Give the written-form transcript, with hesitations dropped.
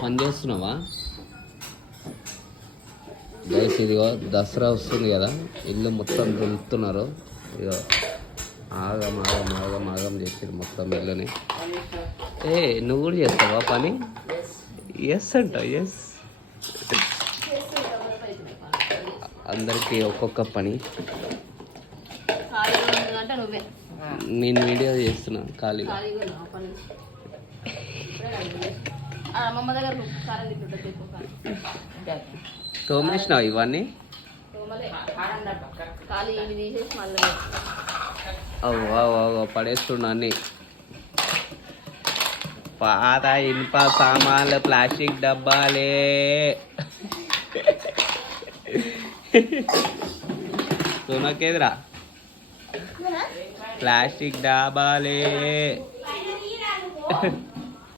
పని చేస్తున్నావా గైస్? ఇదిగో దసరా వస్తుంది కదా, ఇల్లు మొత్తం దులుపుతున్నారు. ఇదిగో ఆగం ఆగం ఆగం ఆగం చేసారు మొత్తం ఇల్లుని. నువ్వు కూడా చేస్తావా పని? ఎస్ అంట, ఎస్. అందరికీ ఒక్కొక్క పని. నేను వీడియో చేస్తున్నా ఖాళీగా. తోమేసినావు ఇవన్నీ? పడేస్తున్నా అన్ని పాత ఇనుప సామాన్లు, ప్లాస్టిక్ డబ్బాలే. సోనకేదిరా ప్లాస్టిక్ డబ్బాలే.